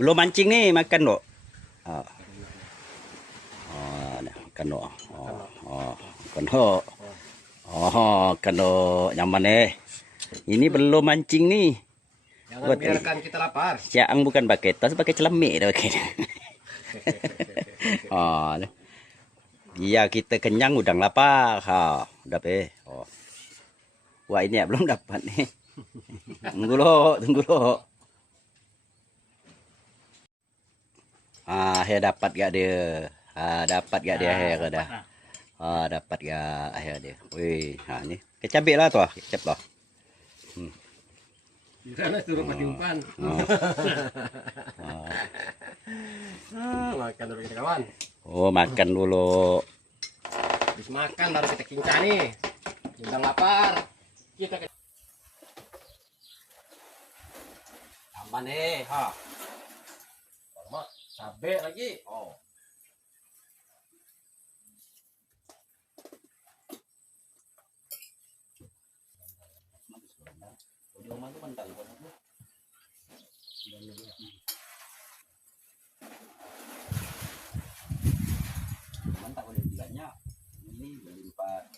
Belum mancing nih, makan dok. Oh, oh, makan dok. Oh, oh, makan dok. Oh, makan dok. Nyaman Ini belum mancing nih. Jangan buat biarkan kita lapar. Siang bukan pakai tas, pakai celemik dah pakai. Oh, biar kita kenyang udang lapar. Ha, udah Oh. Wah ini ya belum dapat nih. Tunggu lo, tunggu lo. Ah, akhir dapat gak dia? Ah, dapat gak dia akhir dah? Ah, dapat gak akhir dia? Wih, ha ni. Kecabik lah tuh, kecap lah. Di sana suruh pasti umpan. Makan dulu kita kawan. Oh, makan dulu. Habis makan baru kita kincani. Udah lapar. Kita aman ha. Sama cabe lagi. Oh. Mantap boleh bilangnya. Ini berlipat.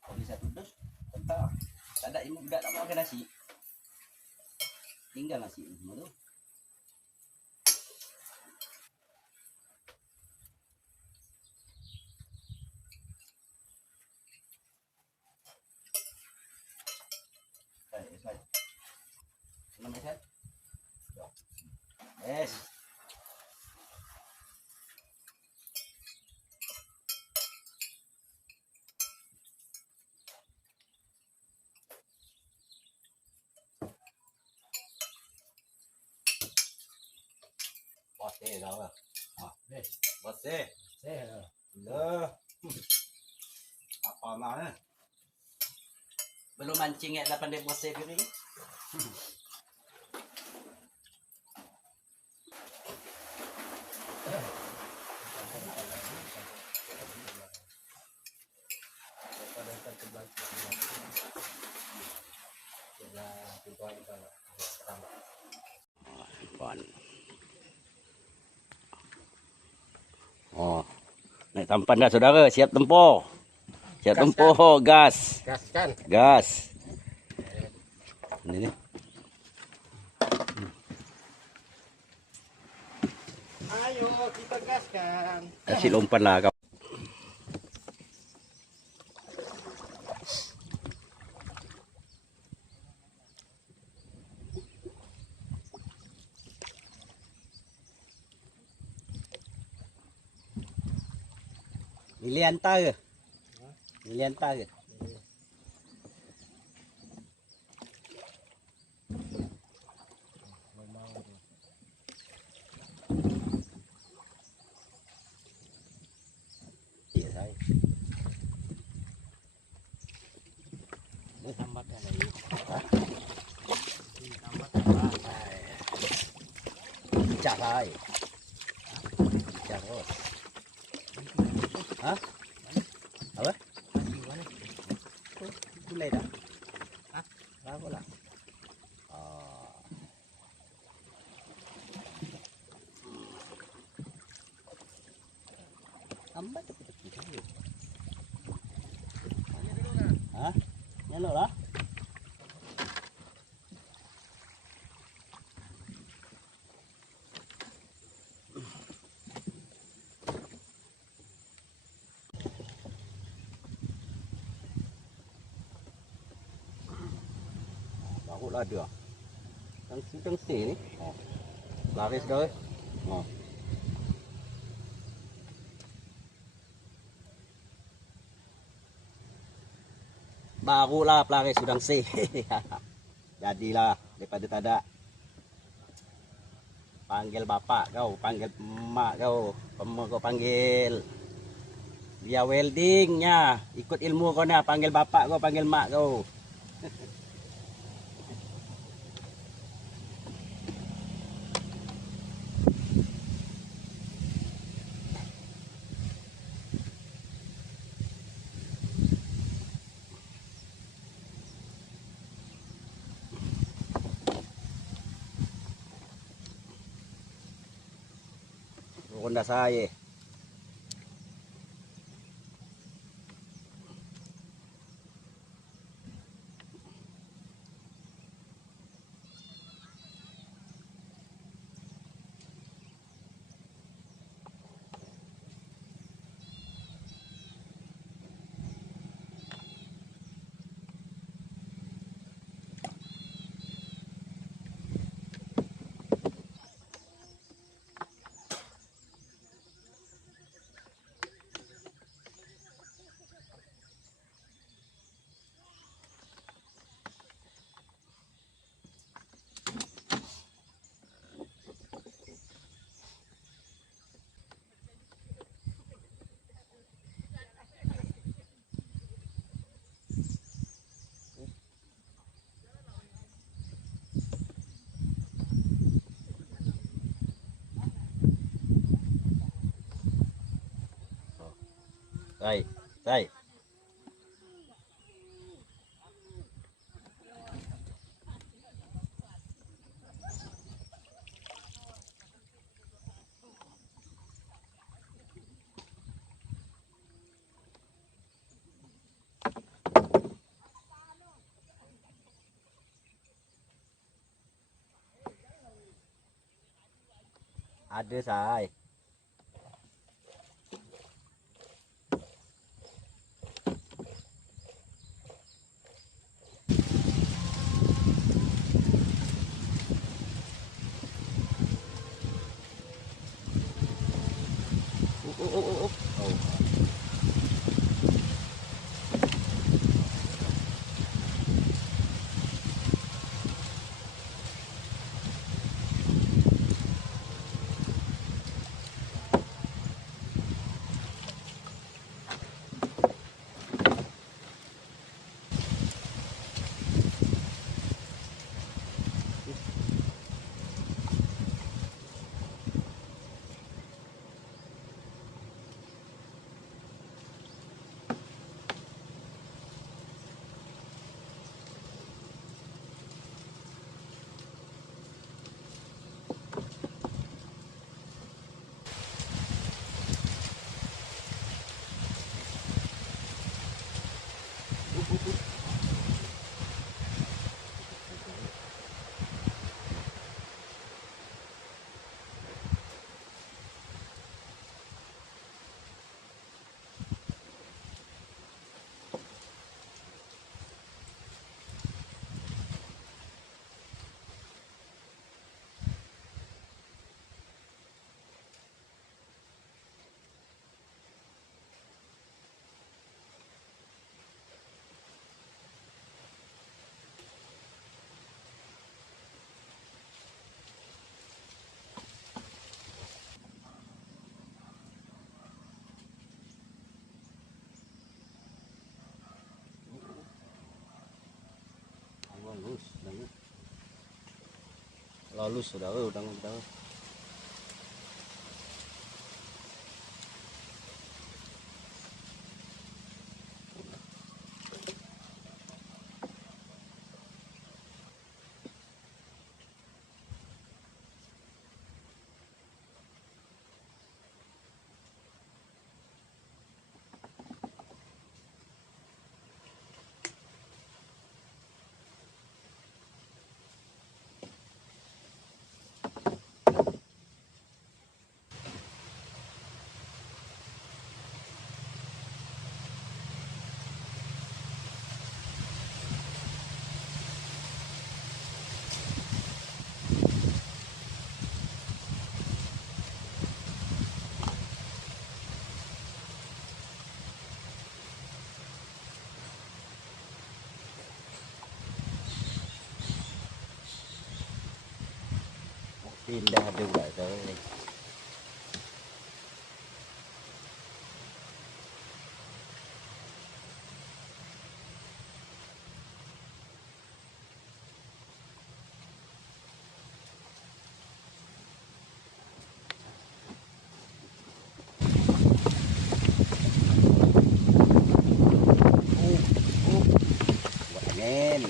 Kalau bisa dus, tetap. Tak ada ibu budak tak mau makan nasi. Tinggal nasi semua tu. Yes. Bosnya dah lah. Bosnya. Apa mana? Belum mancing ya 8 dek bosnya kiri. Oh, naik tampan dah saudara, siap tempur. Siap tempur, gas. Gas kan? Gas. Ini nih. Ayo kita gaskan. Kasih umpan lah kau. Milih hantar ke? Milih hantar ke? Iya saya. Ini tambahkan lagi. Hah? Pecah saya. Pecah bos. Hah? Apa? Gulai dah. Hah? Apa lah? Tambah tepi-tepi. Hah? Nyalok lah. Baru lah dia. Tengsi ni. Oh. Laris dah. Oh. Barulah pelaris udang sih. Jadilah daripada tak ada. Panggil bapak kau, panggil emak kau, emak kau panggil. Dia weldingnya, ikut ilmu kau nak, panggil bapak kau, panggil mak kau. Honda saya. Sai. Ada sai. Oh. Lalu sudah udang. Pindah juga tuh. Buat angin.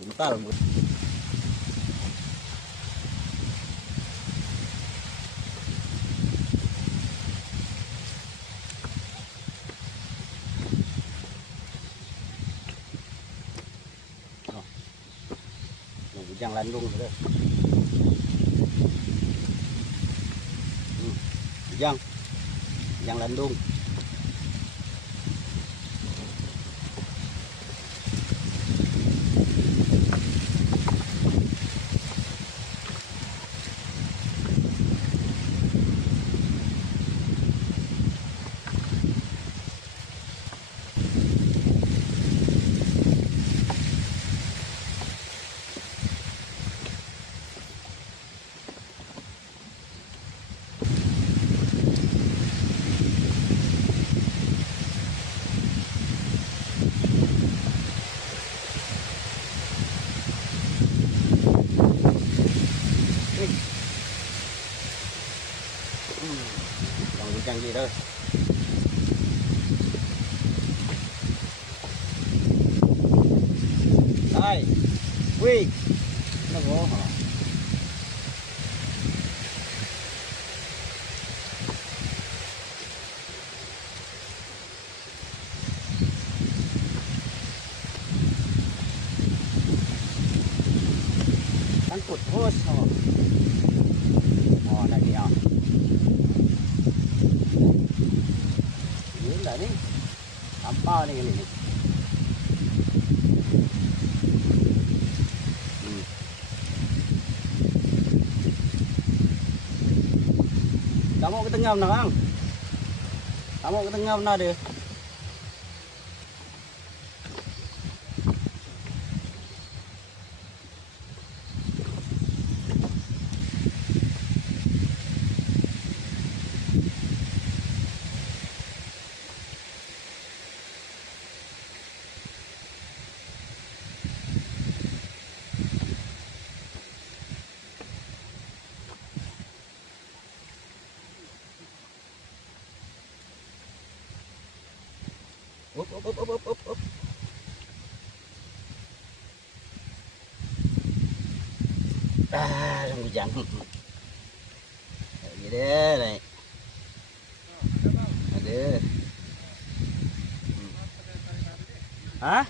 Buntal. Udang landung tu. Udang landung. Udang gì thôi. Đây. Quy. Nó gỗ hả? Kan putus. Oh, đây đi à. Ini apa nih ini? Kamu ke tengah mana, Bang? Kamu ke tengah mana deh? Up. Ah, yang hujan. Lagi deh, nih. Ada. Hah?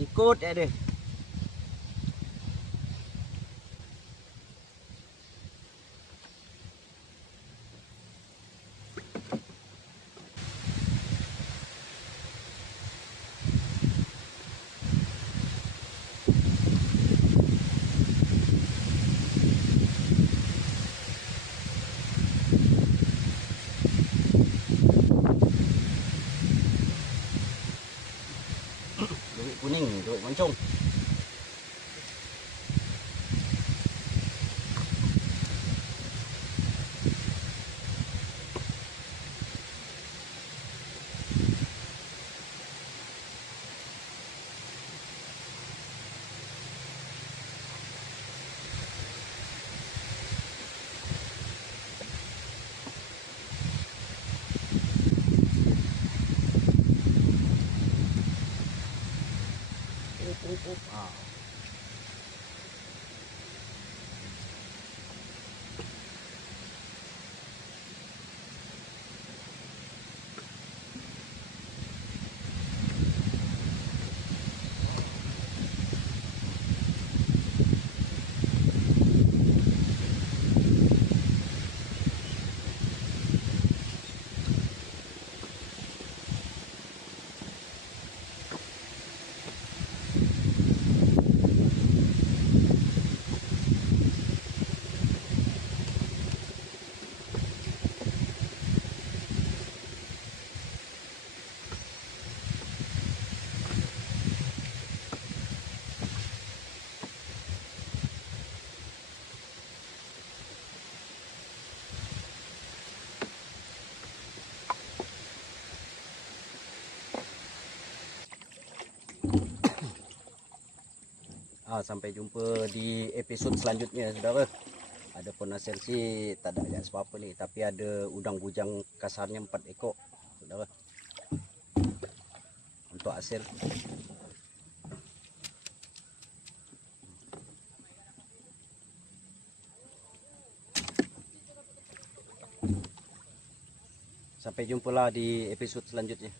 Ikut ya deh. Kuning, duit mancung. Ah. Sampai jumpa di episod selanjutnya, saudara. Adapun hasil sih tak ada apa-apa nih, tapi ada udang bujang kasarnya 4 ekor, saudara. untuk hasil. Sampai jumpa lah di episod selanjutnya.